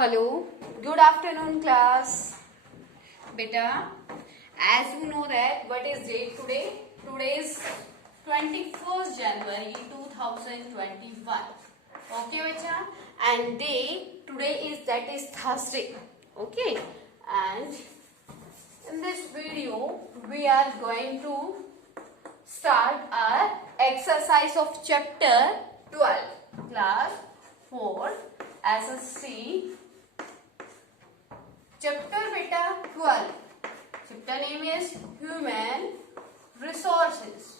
Hello, good afternoon class. Beta, as you know that what is date today? Today is 21st January 2021. Okay beta, and day today is Thursday. Okay, and in this video we are going to start our exercise of chapter 12 class 4 SSC chapter beta 12. Chapter name is human resources.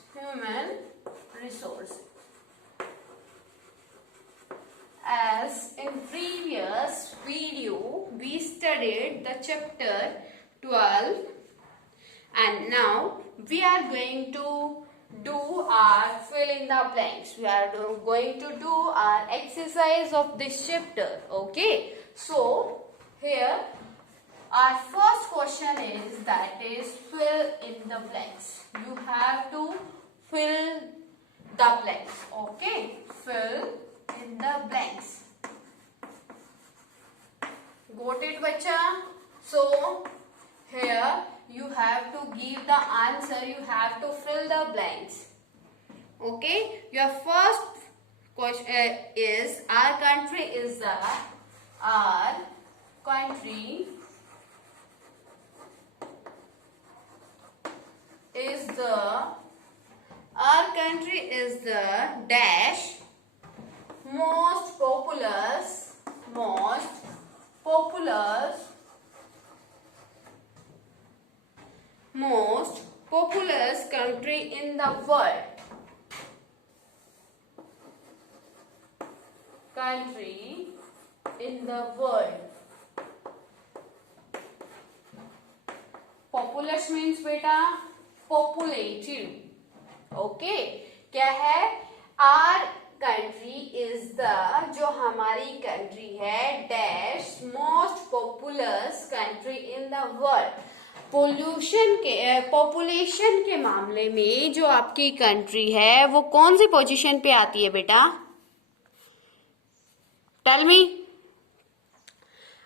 As in previous video we studied the chapter 12, and now we are going to do our fill in the blanks. We are going to do our exercise of this chapter. Okay, so here our first question is fill in the blanks. You have to fill the blanks. Okay, fill in the blanks. Got it, bacha? So here you have to give the answer. You have to fill the blanks. Okay, your first question is our country is the our country is the dash most populous country in the world. Country in the world. Populous means beta populated. Okay, क्या है? Our country is the, जो हमारी कंट्री है, dash most populous country in the world. Population के मामले में जो आपकी कंट्री है वो कौन सी पोजीशन पे आती है बेटा? Tell me.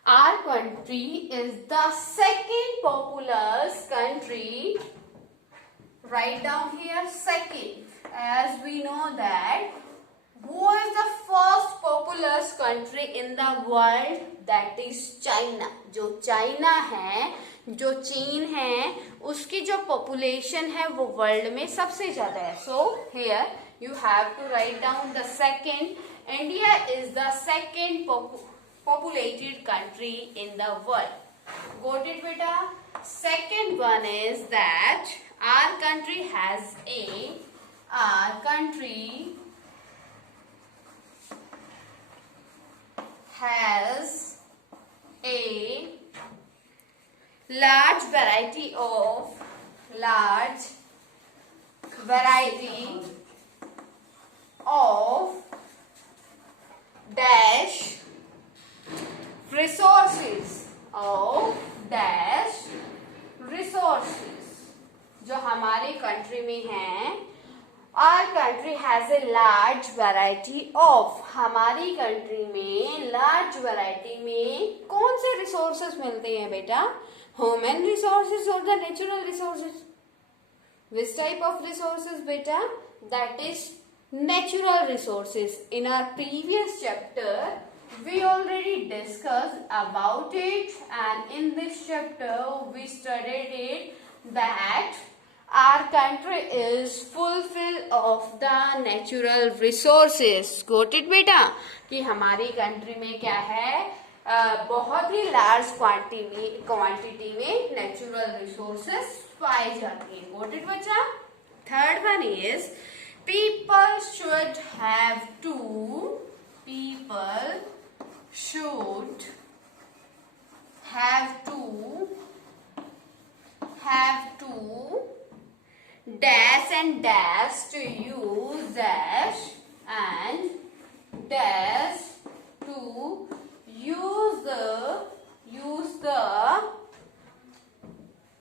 Our country is the second populous country. Write down here second. As we know that who is the first populous country in the world? That is China. जो चाइना है, जो चीन है, उसकी जो पॉपुलेशन है वो वर्ल्ड में सबसे ज्यादा है. So here you have to write down the second. India is the second populated country in the world. Got it, beta? Second one is that our country has a large variety of dash resources जो हमारे कंट्री में है. Our country has a large variety of. हमारी कंट्री में large variety में कौन से resources मिलते हैं बेटा? Human resources or the natural resources? Which type of resources beta? That is natural resources. In our previous chapter we already discussed about it, and in this chapter we studied it that our country is fulfilled of the natural resources. Got it beta? कि हमारी कंट्री में क्या है, बहुत ही large quantity में natural resources पाए जाती हैं. Got it बच्चा? Third one is people should have to dash and dash to use dash and dash to use the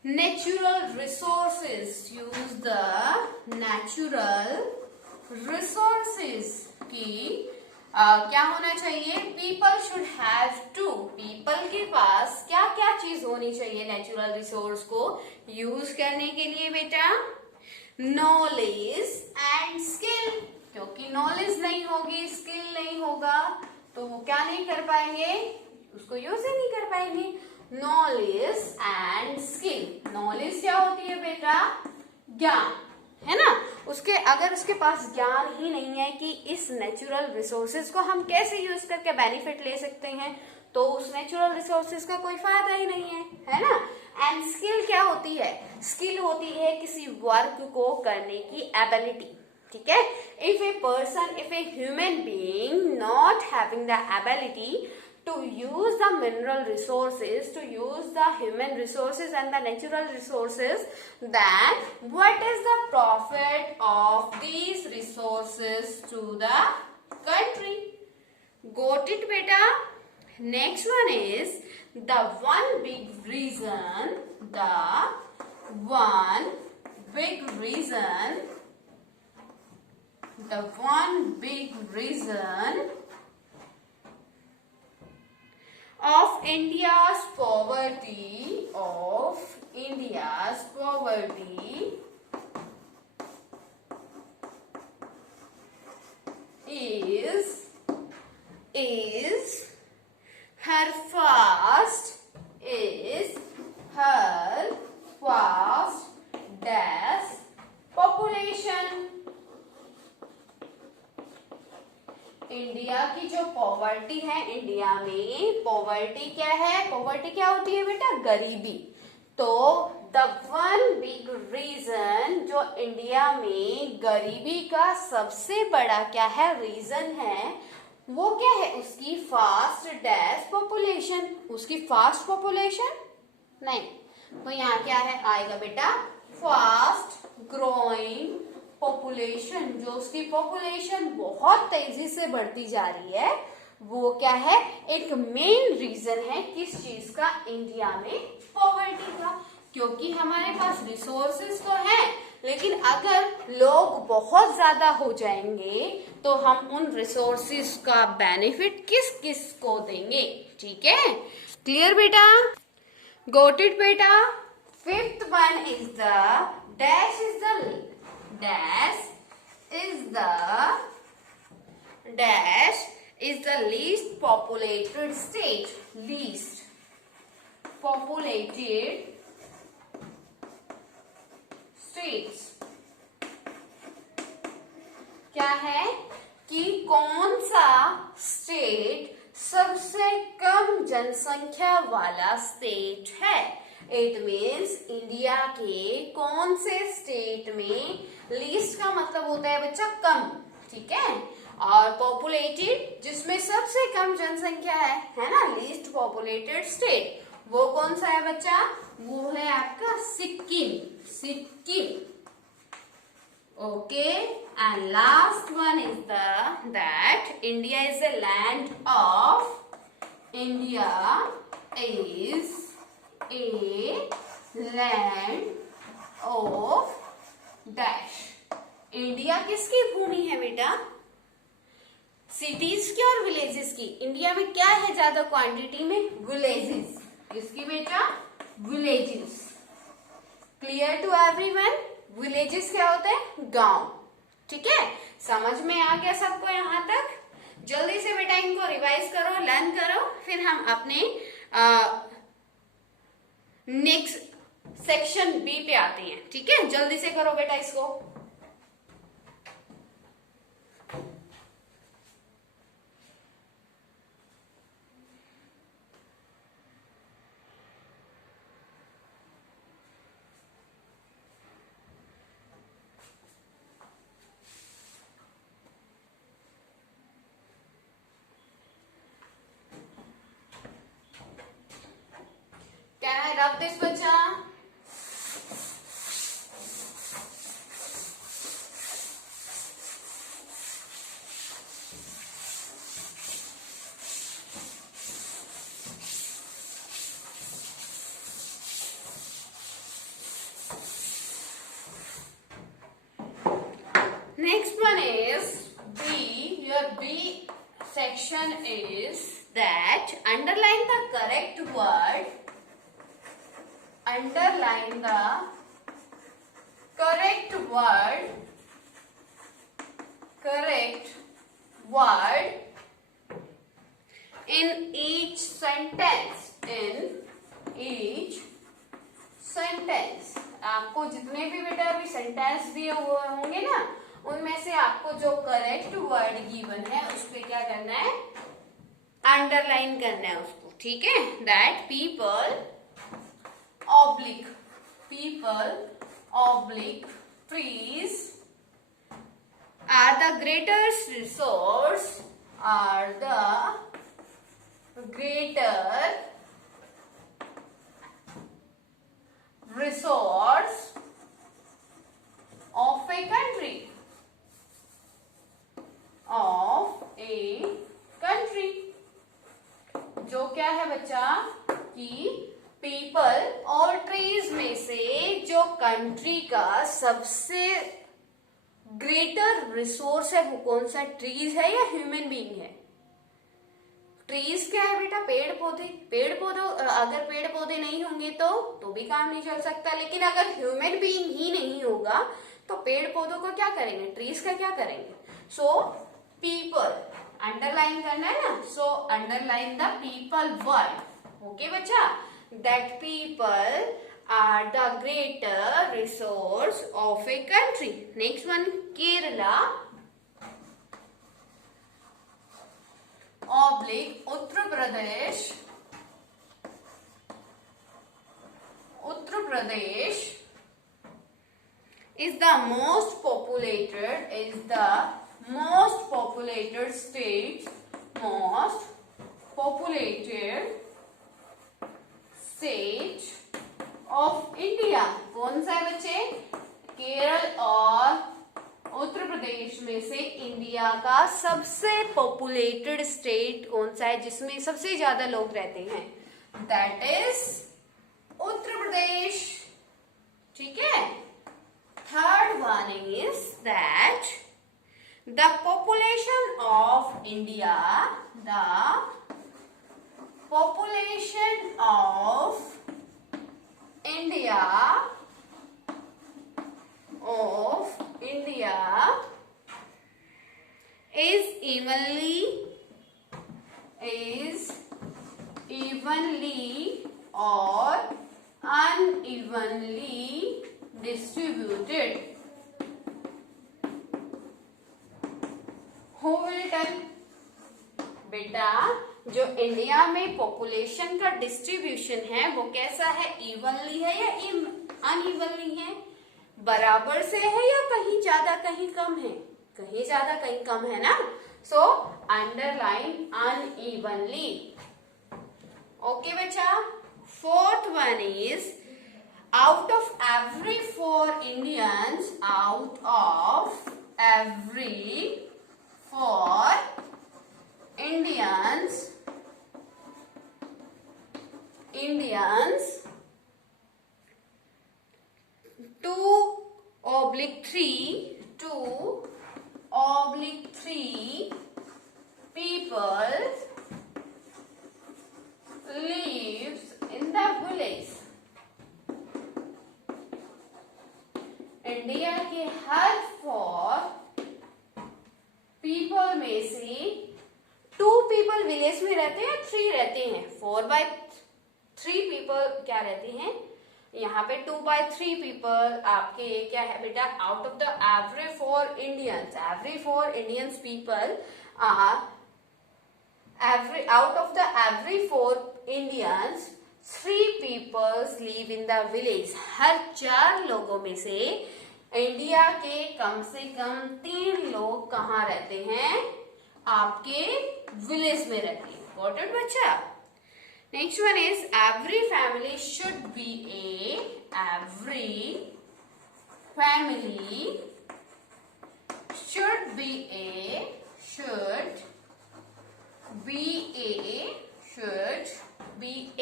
natural resources. Use the natural resources की क्या होना चाहिए? People should have to चीज होनी चाहिए नेचुरल रिसोर्स को यूज करने के लिए बेटा? Knowledge and skill. क्योंकि नॉलेज नहीं होगी, स्किल नहीं होगा, तो वो क्या नहीं कर पाएंगे, उसको यूज ही नहीं कर पाएंगे। Knowledge and skill. नॉलेज क्या होती है बेटा? ज्ञान, है ना? अगर उसके पास ज्ञान ही नहीं है कि इस नेचुरल रिसोर्सेज को हम कैसे यूज करके बेनिफिट ले सकते हैं, तो उस नेचुरल रिसोर्सेज का कोई फायदा ही नहीं है ना? एंड स्किल क्या होती है? स्किल होती है किसी वर्क को करने की एबिलिटी, ठीक है? If a human being not having the ability to use the mineral resources, to use the human resources and the natural resources, then what is the profit of these resources to the country? Got it beta? Next one is the one big reason of India's poverty is her fast dash population। India की जो पॉवर्टी है, इंडिया में पॉवर्टी क्या है? पॉवर्टी क्या होती है बेटा? गरीबी। तो द वन बिग रीजन, जो इंडिया में गरीबी का सबसे बड़ा क्या है रीजन है, वो क्या है? उसकी फास्ट डैश पॉपुलेशन। उसकी फास्ट पॉपुलेशन नहीं, तो यहाँ क्या है आएगा बेटा? Fast growing population. जो उसकी पॉपुलेशन बहुत तेजी से बढ़ती जा रही है, वो क्या है? एक मेन रीजन है किस चीज का? इंडिया में पॉवर्टी का। क्योंकि हमारे पास रिसोर्सेज तो हैं, लेकिन अगर लोग बहुत ज्यादा हो जाएंगे तो हम उन रिसोर्सेज का बेनिफिट किस किस को देंगे? ठीक है, क्लियर बेटा? गॉट इट बेटा? Fifth one is the dash is the least populated state। least populated states क्या है कि कौन सा स्टेट सबसे कम जनसंख्या वाला स्टेट है? इट मीन्स इंडिया के कौन से स्टेट में, लीस्ट का मतलब होता है बच्चा कम, ठीक है? और पॉपुलेटेड जिसमें सबसे कम जनसंख्या है ना? लीस्ट पॉपुलेटेड स्टेट वो कौन सा है बच्चा? वो है आपका Sikkim. Okay, and last one is that India is a land of dash. India किसकी भूमि है बेटा? सिटीज की और विलेजेस की। इंडिया में क्या है ज्यादा क्वांटिटी में? विलेजेस। किसकी बेटा? Villages. Clear to everyone? Villages क्या होते हैं? गांव। ठीक है, समझ में आ गया सबको यहाँ तक? जल्दी से बेटा इनको रिवाइज करो, लर्न करो, फिर हम अपने नेक्स्ट सेक्शन बी पे आते हैं। ठीक है, जल्दी से करो बेटा इसको। Can I rub this bacha? Next one is B. Your B section is that underline the correct word underline the correct word in each sentence. आपको जितने भी बेटा अभी सेंटेंस दिए हुए होंगे ना, उनमें से आपको जो करेक्ट वर्ड गिवन है उस पे क्या करना है, अंडरलाइन करना है उसको, ठीक है। That people oblique trees are the greatest resource of a country. जो क्या है बच्चा कि पीपल और ट्रीज में से जो कंट्री का सबसे ग्रेटर रिसोर्स है वो कौन सा, ट्रीज है या ह्यूमन बीइंग है। ट्रीज क्या है बेटा, पेड़ पौधे अगर पेड़ पौधे नहीं होंगे तो भी काम नहीं चल सकता, लेकिन अगर ह्यूमन बीइंग ही नहीं होगा तो पेड़ पौधों को क्या करेंगे, ट्रीज का क्या करेंगे। सो पीपल अंडरलाइन करना है ना, so underline the people word, okay बच्चा। That people are the greater resource of a country. Next one, Kerala oblique Uttar Pradesh is the most populated state of India। कौन सा है बच्चे, केरल और उत्तर प्रदेश में से इंडिया का सबसे पॉपुलेटेड स्टेट कौन सा है, जिसमें सबसे ज्यादा लोग रहते हैं, दैट इज उत्तर प्रदेश, ठीक है। Third one is that the population of India is evenly or unevenly distributed। Who will tell? बेटा जो इंडिया में पॉपुलेशन का डिस्ट्रीब्यूशन है वो कैसा है, इवनली है या अनइवनली है, बराबर से है या कहीं ज्यादा कहीं कम है, कहीं ज्यादा कहीं कम है ना। सो अंडरलाइन अनइवनली, ओके बच्चा। Fourth one is out of every 4 Indians, Indians 2/3 people lives in the village। India के हर 4 पीपल में से 2 पीपल विलेज में रहते हैं, 3 रहते हैं, 4/3 पीपल क्या रहते हैं यहाँ पे, 2/3 पीपल आपके क्या है बेटा, out of the every 4 Indians people are out of the every 4 Indians 3 peoples live in the village। हर 4 लोगों में से इंडिया के कम से कम 3 लोग कहाँ रहते हैं, आपके विलेज में रहते हैं। गॉट इट बच्चा। Next one is every family should be a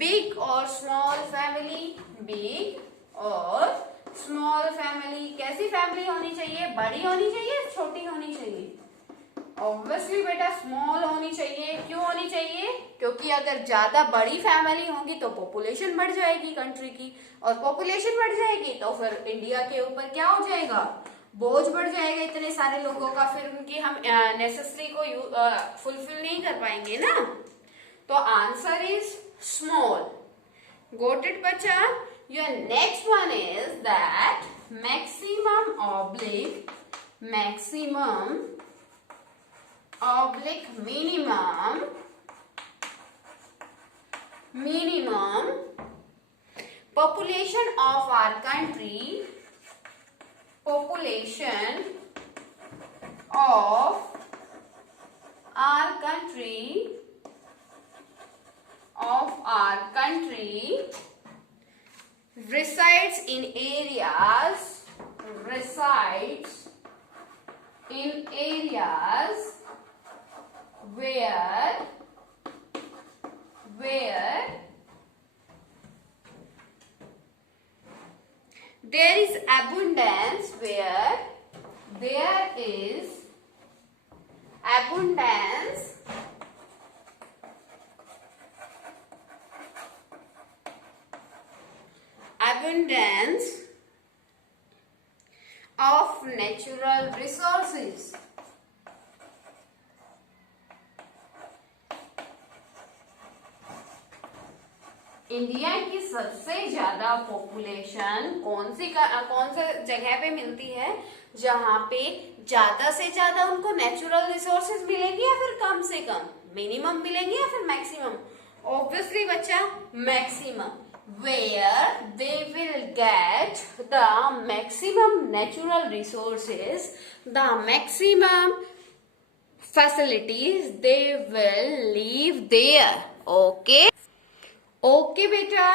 big or small family, big और स्मॉल फैमिली। कैसी फैमिली होनी चाहिए, बड़ी होनी चाहिए, छोटी होनी चाहिए, ऑब्वियसली बेटा स्मॉल होनी चाहिए। क्यों होनी चाहिए, क्योंकि अगर ज्यादा बड़ी फैमिली होगी तो पॉपुलेशन बढ़ जाएगी कंट्री की, और पॉपुलेशन बढ़ जाएगी तो फिर इंडिया के ऊपर क्या हो जाएगा, बोझ बढ़ जाएगा इतने सारे लोगों का, फिर उनकी हम नेसेसरी को फुलफिल नहीं कर पाएंगे ना। तो answer is small. Got it, bacha? Your next one is that maximum oblique minimum population of our country resides in areas where there is abundance of natural resources. India की सबसे ज्यादा पॉपुलेशन कौन से जगह पे मिलती है, जहाँ पे ज्यादा से ज्यादा उनको नेचुरल रिसोर्सेज मिलेंगे या फिर कम से कम, मिनिमम मिलेंगे या फिर मैक्सिमम? ऑब्वियसली बच्चा maximum, where they will get the maximum natural resources, the maximum facilities, they will live there. Okay beta,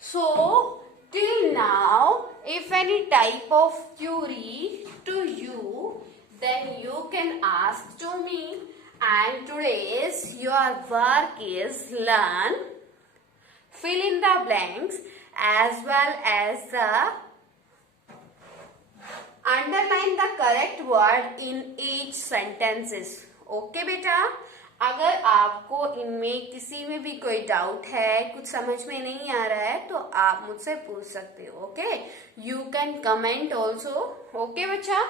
so till now if any type of query to you, then you can ask to me, and today's your work is learn, fill in the blanks as well as the underline the correct word in each sentences. Okay बेटा, अगर आपको इनमें किसी में भी कोई डाउट है, कुछ समझ में नहीं आ रहा है, तो आप मुझसे पूछ सकते हो. Okay, you can comment also. Okay बच्चा,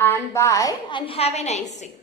and bye and have a nice day.